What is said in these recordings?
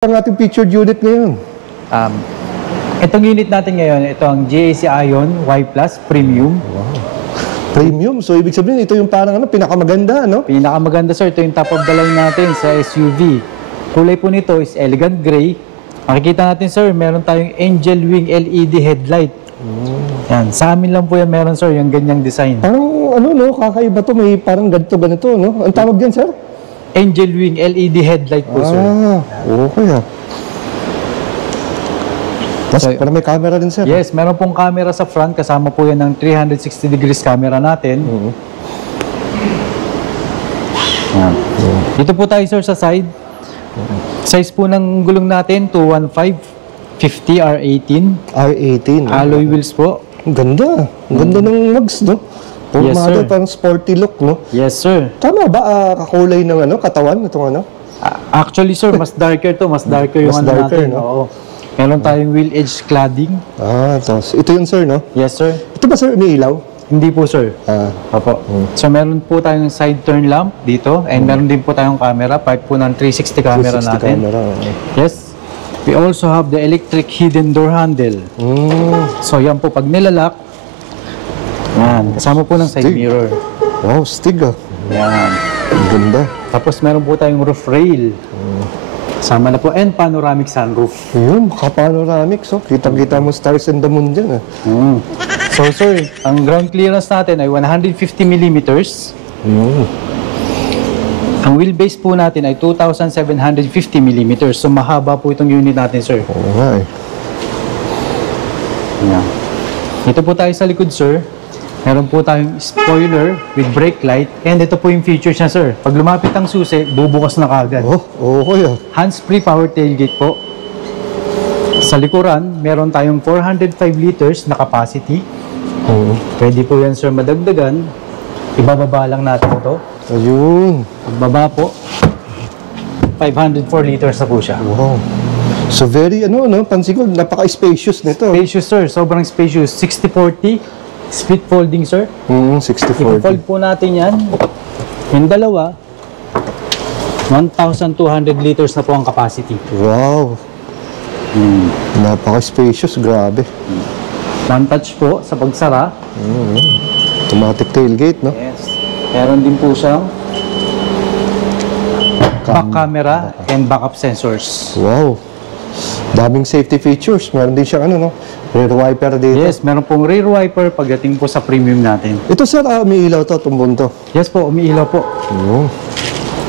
Ang ating featured unit ngayon. Itong unit natin ngayon, ito ang GAC Ion Y Plus Premium. Wow. Premium. So, ibig sabihin, ito yung parang pinakamaganda, no? Pinakamaganda, sir. Ito yung top of the line natin sa SUV. Kulay po nito is elegant gray. Makikita natin, sir, meron tayong Angel Wing LED headlight. Yan. Sa amin lang po yan meron, sir, yung ganyang design. Parang, kakaiba to. May parang ganito, no? Ang tawag yan, sir? Angel Wing LED headlight po, sir. Okay. So, parang may camera din, sir. Yes, meron pong camera sa front. Kasama po yan ng 360 degrees camera natin. Yan. Dito po tayo, sir, sa side. Size po ng gulong natin, 215 50 R18. R18. Alloy wheels po. Ang ganda. Ang ganda ng lugs, no? Yes, sir. Parang sporty look, no? Yes, sir. Tama ba kakulay ng katawan itong Actually, sir, mas darker to. Mas darker yung Mas darker, natin. no? Oo. Meron tayong wheel edge cladding. Tapos ito yun, sir, no? Yes, sir. Ito ba, sir, umiilaw? Hindi po, sir. Opo. So, meron po tayong side turn lamp dito. And meron din po tayong camera. Part po ng 360 camera 360 natin. camera. Yes. We also have the electric hidden door handle. So, yan po. Pag nilalak, yan. Kasama po ng side mirror. Wow, stig Yan. Ang ganda. Tapos, meron po tayong roof rail. Kasama na po. And panoramic sunroof. Yun, panoramic. So, kitang-kita mo stars and the moon dyan. So, sir, ang ground clearance natin ay 150 millimeters. Ang wheelbase po natin ay 2,750 millimeters. So, mahaba po itong unit natin, sir. Oo nga Yan. Ito po tayo sa likod, sir. Meron po tayong spoiler with brake light. And ito po yung features niya, sir. Pag lumapit ang susi, bubukas na kagad. Okay. Hands-free power tailgate po. Sa likuran, meron tayong 405 liters na capacity. Pwede po yan, sir, madagdagan. Ibababa lang natin ito. Ayun. Pagbaba po, 504 liters na po siya. Wow. So very, pansin ko, napaka-spacious nito. Spacious, sir. Sobrang spacious. 60-40. Split folding, sir. 60-40. I-fold po natin yan. Yung dalawa, 1,200 liters na po ang capacity. Wow. Napaka-spacious, grabe. One touch po sa pagsara. Automatic tailgate, no? Yes. Meron din po siyang back camera and backup sensors. Wow. Daming safety features. Meron din siyang rear wiper dito. Yes, meron pong rear wiper pagdating po sa premium natin. Ito, sir, umiilaw to, tumbon to. Yes po, umiilaw po.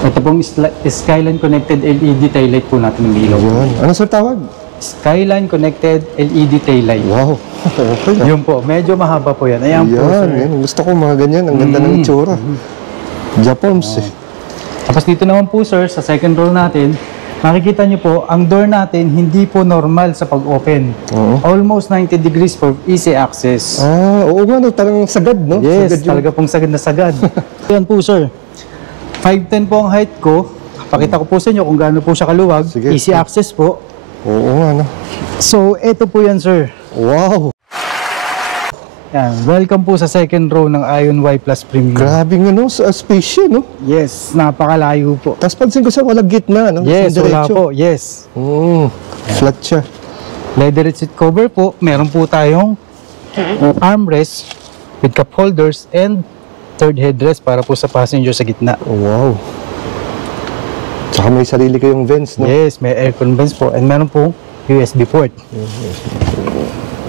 Ito pong Skyline Connected LED taillight po natin umiilaw. Ano, sir, tawag? Skyline Connected LED taillight. Wow. Okay. Yun po, medyo mahaba po yan. Ayan po, sir. Gusto ko mga ganyan. Ang ganda ng itsura. Japons, Tapos dito naman po, sir, sa second row natin, makikita nyo po, ang door natin hindi po normal sa pag-open. Almost 90 degrees for easy access. Oo nga, talagang sagad, no? Yes, sagad talaga pong sagad na sagad. Yan po, sir. 5'10 po ang height ko. Pakita ko po sa inyo kung gaano po siya kaluwag. Sige. Easy access po. Oo nga, no? So, ito po yan, sir. Wow. Yan. Welcome po sa second row ng Ion Y Plus Premium. Grabing space no? Yes, napakalayo po. Tapos pansin ko sa walang gitna, no? Yes, wala po. Yes. Flat siya. Leather seat cover po. Meron po tayong armrest with cup holders and third headrest para po sa passenger sa gitna. Wow. Tsaka may sarili kayong vents, no? Yes, may aircon vents po. And meron po USB port.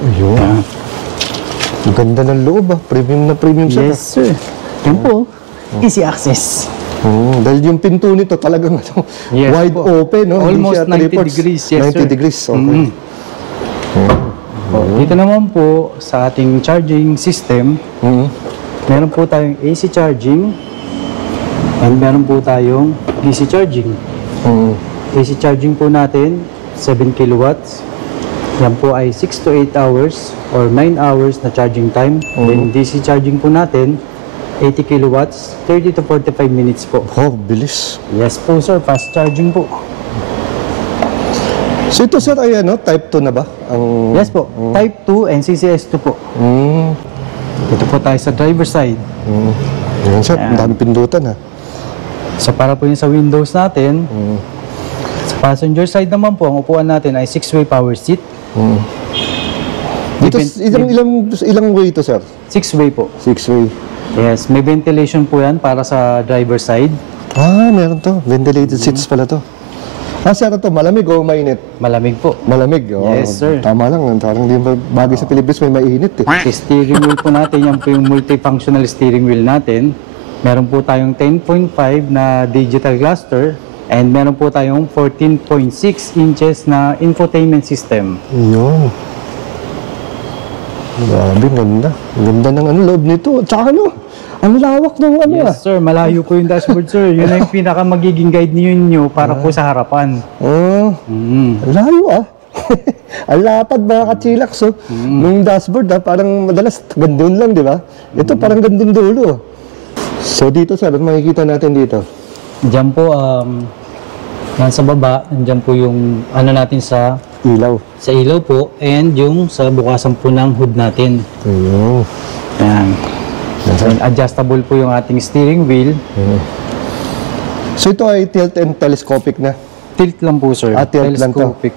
Ayun. Ang ganda ng loob, Premium na premium siya. Yes, sir. Yan po. Easy access. Dahil yung pinto nito talagang Yes, wide po. open, no? Almost Hindi siya 90 degrees, yes, 90 sir. degrees, okay. Dito naman po sa ating charging system, meron po tayong AC charging and meron po tayong DC charging. AC charging po natin, 7 kilowatts. Yan po ay 6 to 8 hours or 9 hours na charging time. Then DC charging po natin, 80 kilowatts, 30 to 45 minutes po. Oh, bilis. Yes po, sir. Fast charging po. So ito, sir, ay type 2 na ba? Yes po. Type 2 and CCS2 po. Ito po tayo sa driver side. Yan, sir. Ang daming pindutan, ha? So para po yun sa windows natin, Passenger side naman po, ang upuan natin ay 6-way power seat. Dito, ilang way ito, sir? 6-way po. 6-way. Yes, may ventilation po yan para sa driver side. Meron to. Ventilated seats pala to. Sir, ito, malamig o mainit? Malamig po. Malamig. Yes, sir. Tama lang. Parang di ba bagay sa Pilipinas may mainit eh. Steering wheel po natin, yan po yung multifunctional steering wheel natin. Meron po tayong 10.5 na digital cluster and meron po tayong 14.6 inches na infotainment system. Yun. Grabe, ganda. Ganda ng loob nito. Tsaka ang lawak ng Yes, sir. Malayo po yung dashboard, sir. Yun ang pinaka magiging guide niyo para po sa harapan. Layo Ang lapad mga kachilaks. Nung dashboard parang madalas gandun lang, di ba? Ito parang gandun dulo. So dito, sir, ano makikita natin dito? Diyan po, yan sa baba, andyan po yung natin sa ilaw. Sa ilaw po, and yung sa bukasan po ng hood natin. Ayun. Yan. And adjustable po yung ating steering wheel. So ito ay tilt and telescopic na? Tilt lang po, sir. Tilt lang to. Telescopic.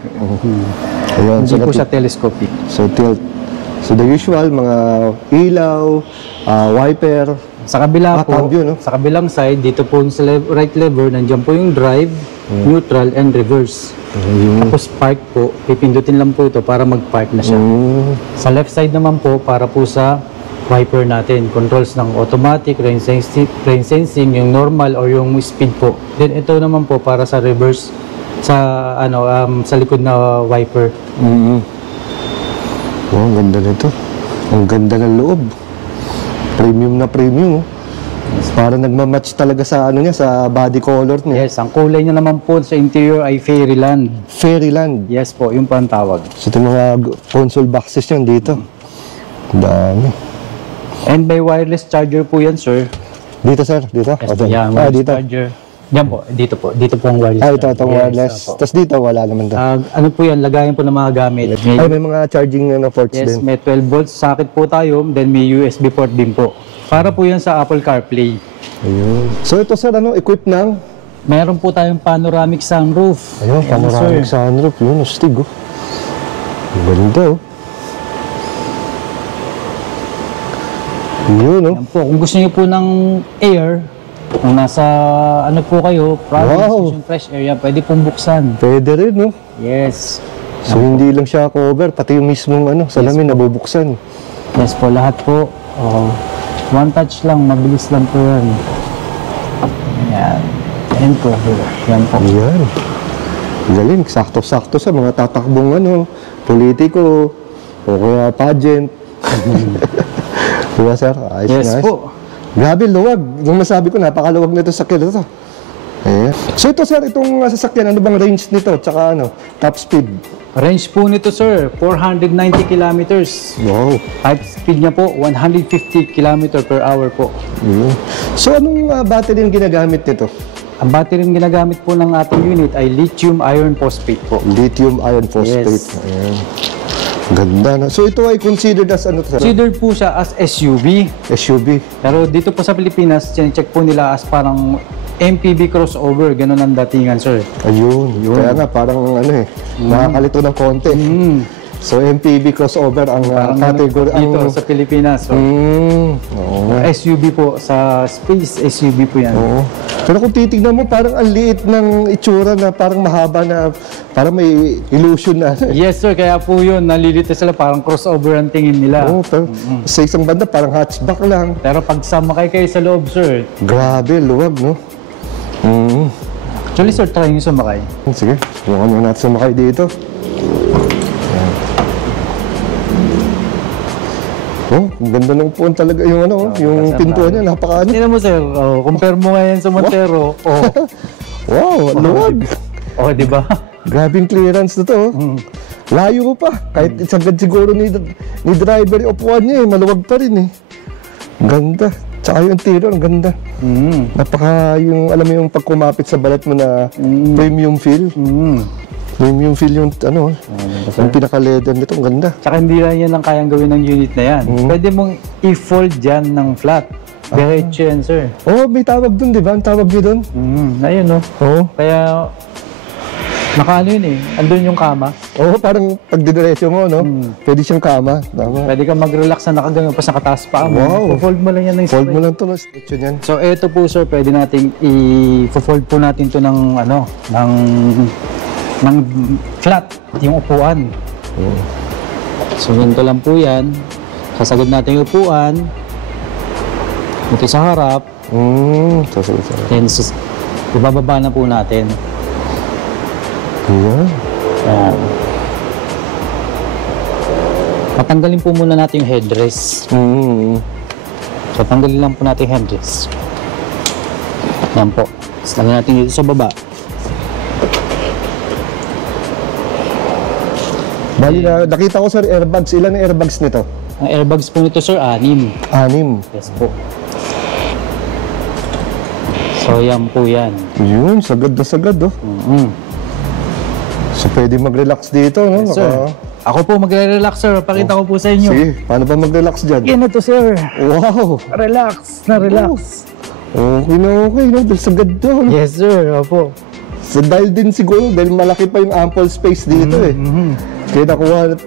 Ayun, Hindi po siya telescopic. So tilt. So the usual, mga ilaw, wiper. Sa kabila po, cambio, no? sa kabilang side, dito po sa right lever, nandiyan po yung drive, neutral, and reverse. Tapos park po, pipindutin lang po ito para mag-park na siya. Sa left side naman po, para po sa wiper natin, controls ng automatic, rain sensing, yung normal or yung speed po. Then ito naman po para sa reverse, sa sa likod na wiper. Ang ganda nito. Ang ganda ng loob. Premium na premium. Para nagmamatch talaga sa sa body color niya. Yes, ang kulay niya naman po sa interior ay Fairyland. Fairyland. Yes po, yung po ang tawag. So ito mga console boxes yan dito. Dami. And may wireless charger po yan, sir. Dito, sir? Dito? Yeah, wireless charger. Yan po, dito po. Dito po ang wireless ito wireless. Tapos dito, wala naman to. Ano po yan, lagayan po ng mga gamit. May mga charging ports Yes, din. may 12 volts socket po tayo, then may USB port din po. Para po yan sa Apple CarPlay. Ayun. So ito, sir, equipped ng? Meron po tayong panoramic sunroof. Ayun, panoramic sunroof. Yun, astig Ganda Yun, Yan po, kung gusto niyo po ng air, kung nasa po kayo, province, fresh area, pwede pong buksan. Pwede rin, Yes. So hindi lang siya cover, pati yung mismong salamin nabubuksan. Yes po, lahat po. One touch lang, mabilis lang po yan. Yan. Yan po. Yan po. Yan. Galing, sakto-sakto sa mga tatakbong politiko, o kaya pageant. Diba, sir? Ayos, Yes nice. po. Grabe, luwag. Yung masabi ko, napakaluwag nito sa sakyan ito. Ayan. So ito, sir, itong sasakyan, ano bang range nito? Tsaka top speed? Range po nito, sir, 490 kilometers. Wow. Top speed niya po, 150 km per hour po. So anong battery yung ginagamit nito? Ang battery yung ginagamit po ng ating unit ay lithium iron phosphate po. Lithium iron phosphate. Yes. Ayan. Ganda So ito ay considered as sir? Considered po siya as SUV. SUV. Pero dito po sa Pilipinas, check po nila as parang MPV crossover, ganun ang datingan, sir. Ayun. Kaya nga, parang nakakalito ng konti. So, MPV crossover ang category. Dito sa Pilipinas. So, SUV po, sa space SUV po yan. Oo. Pero kung titignan mo, parang ang liit ng itsura na parang mahaba na, parang may illusion na. Yes, sir. Kaya po yun, nalilito sila, parang crossover ang tingin nila. Oo, pero sa isang banda, parang hatchback lang. Pero pag sumakay kayo sa loob, sir. Grabe, luwag, no? Actually, sir, try nyo sumakay. Sige, subukan mo natin sumakay dito. Oh, ang ganda ng upuan talaga yung yung pintuan niya, napakaano. Tingnan mo, sir. Compare mo ngayon sa Montero. Wow, luwag. Di ba? Grabing clearance na to. Layo pa. Kahit isagad siguro ni driver yung upuan niya, maluwag pa rin Ganda. Tsaka yung interior, ang ganda. Napaka yung, alam mo yung pagkumapit sa balat mo na premium feel. Premium feel yung yung pinaka-leather nito, ang ganda. Tsaka hindi lang yan ang kayang gawin ng unit na yan. Pwede mong i-fold dyan ng flat. Diretso yan, sir. Oh, may tawag dun, di ba? Ang tawag nyo dun? Ayun, no? Oo. Kaya, Nakaano yun eh. Andun yung kama. Oo, parang pag didiretso mo, no? Pwede siyang kama. Tama. Pwede kang mag-relax na nakagano pa sa kataas pa mo. Wow. Fold mo lang yan ng Fold spray. mo lang ito, no? Stretch yan. So ito po sir, pwede nating i-fold po natin to ng ano, ng flat, yung upuan. So ganito lang po yan. Sasagad natin yung upuan. Ito sa harap. Sorry. Then ibababa na po natin. Ayan. Ayan. Patanggalin po muna natin yung headrest. So tanggalin lang po natin yung headrest. Yan po. Tanggalin natin dito sa baba. Bali na, nakita ko sir, airbags. Ilan ang airbags nito? Ang airbags po nito sir, 6. 6. Yes po. So yan po yan. Yun, sagad na sagad, oh. So pwede mag-relax dito, no? Yes, sir. Ako po magre-relax sir. Pakita ko po sa inyo. Sige, paano ba mag-relax dyan? Yan na to sir. Wow! Relax na relax. Okay na okay, no? Dahil sagad to, no? Yes sir, opo. So dahil din siguro, dahil malaki pa yung ample space dito, eh. Kaya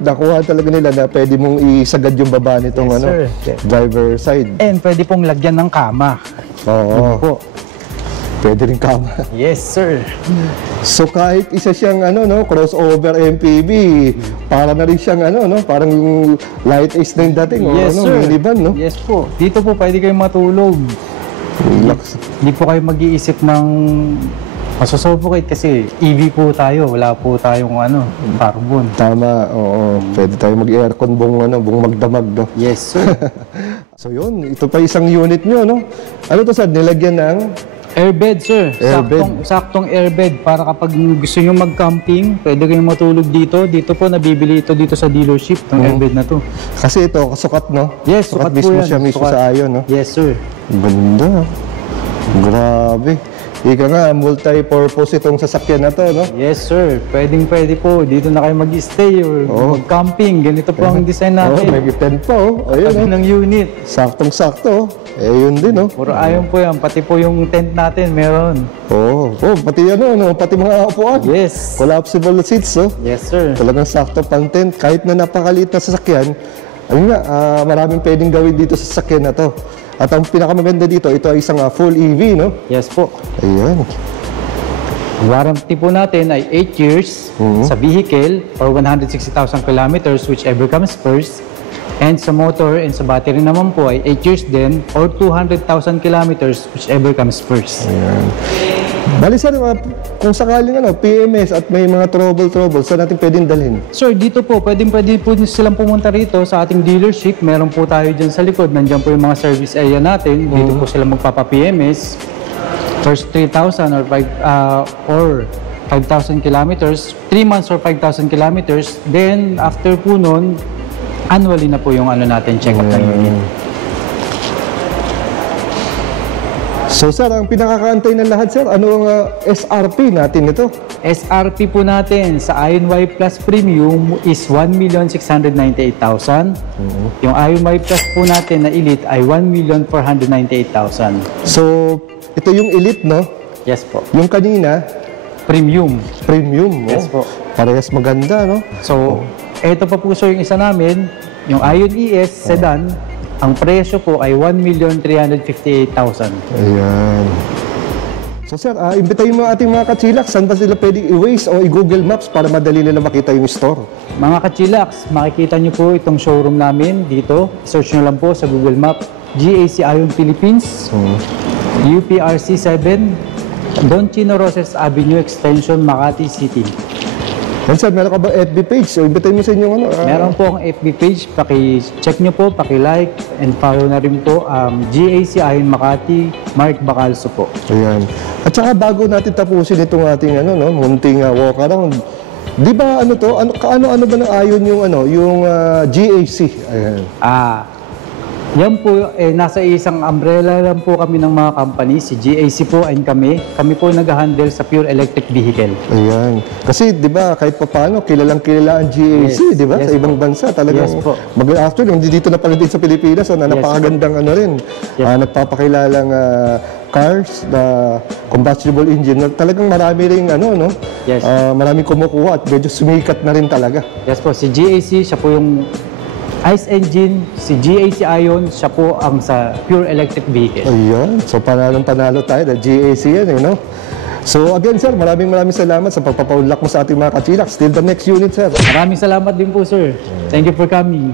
nakuha talaga nila na pwede mong isagad yung baba nitong Yes, ano, sir. driver side. And pwede pong lagyan ng kama. Oo. Po. Pwede rin kama. Yes sir. So kahit isa siyang ano, no, crossover MPV, para na rin siyang ano, no, parang yung light ace na yung dating, Yes o ano, sir. minivan, no? Yes po. Dito po pwede kayong matulog. Relax. Hindi po kayo mag-iisip ng masusuffocate kasi EV po tayo. Wala po tayong ano, carbon. Tama, oo. Pwede tayo mag-aircon buong magdamag, no? Yes sir. So yun, ito pa isang unit nyo, no? Ano to sir, nilagyan ng Airbed sir. Airbed. Saktong airbed para kapag gusto nyo mag-camping, pwede kayong matulog dito. Dito po nabibili ito dito sa dealership, ng airbed na to. Kasi ito, kasukat, no? Yes, sukat po mismo yan. siya mismo Sukat. sa ayon, no? Yes sir. Ganda. Grabe. Ika nga, multi-purpose itong sasakyan na to, no? Yes sir. Pwede po. Dito na kayo mag-stay or mag-camping. Ganito po ang design Oh, natin. may tent pa, oh. Ayun, Tabi oh. ng unit. Saktong-sakto, oh. Eh, yun din, oh. Puro ayon po yan. Pati po yung tent natin meron. Oh, pati ano, no? Pati mga upuan. Yes. Collapsible seats, oh. Yes sir. Talagang sakto pang tent. Kahit na napakaliit na sasakyan, ayun nga, maraming pwedeng gawin dito sa sasakyan na to. At ang pinakamaganda dito, ito ay isang full EV, no? Yes po. Ayan. Ang warranty po natin ay 8 years sa vehicle or 160,000 kilometers whichever comes first. And sa motor and sa battery naman po ay 8 years din or 200,000 kilometers whichever comes first. Ayan. Bali sir, kung sakaling ano, PMS at may mga trouble, saan natin pwedeng dalhin? Sir, dito po, pwede po silang pumunta rito sa ating dealership. Meron po tayo dyan sa likod. Nandiyan po yung mga service area natin. Dito po sila magpapa-PMS. First 3,000 or 5,000 kilometers. 3 months or 5,000 kilometers. Then, after po nun, annually na po yung ano natin, check-up ng unit. So sir, ang pinakakaantay ng lahat sir, ano ang SRP natin ito? SRP po natin sa Ion Y Plus Premium is 1,698,000. Yung Ion Y Plus po natin na Elite ay 1,498,000. So, ito yung Elite, no? Yes po. Yung kanina, Premium. Premium, no? Yes po. Parehas maganda, no? So, ito pa po sir yung isa namin, yung Ion ES Sedan, ang presyo po ay 1,358,000. Ayan. So sir, imbitahin mo ating mga kachilak, saan ba sila pwedeng i-Waze o i-Google Maps para madali nila makita yung store? Mga kachilax, makikita nyo po itong showroom namin dito. Search nyo lang po sa Google Map, GAC Ion Philippines, UPRC 7, Don Chino Roses Avenue Extension, Makati City. And sir, meron ka ba FB page? So, imbitahin mo sa inyong ano? Meron po akong FB page, paki-check nyo po, paki-like, and follow na rin po GAC Ion Makati, Mark Bacalso po. Ayan. At saka bago natin tapusin itong ating ano, no, munting walk around. Di ba ano to? Ano ba ng Ion yung ano, yung GAC? Ayan. Yan po, nasa isang umbrella lang po kami ng mga company, si GAC po and kami. Kami po nag-handle sa pure electric vehicle. Ayan. Kasi, di ba, kahit pa paano, kilala ang GAC, Yes. di ba? Yes Sa ibang bansa, talagang Yes po. actually, dito na pala din sa Pilipinas, napakagandang ano rin. Nagpapakilalang cars na combustible engine. Talagang marami ring Yes. maraming kumukuha at medyo sumikat na rin talaga. Yes po, si GAC, siya po yung ICE engine, si GAC Ion, siya po ang sa pure electric vehicle. Ayan. So, panalo tayo. GAC yan, no? So, again, sir, maraming salamat sa pagpapaunlak mo sa ating mga kachilak. Till the next unit, sir. Maraming salamat din po, sir. Thank you for coming.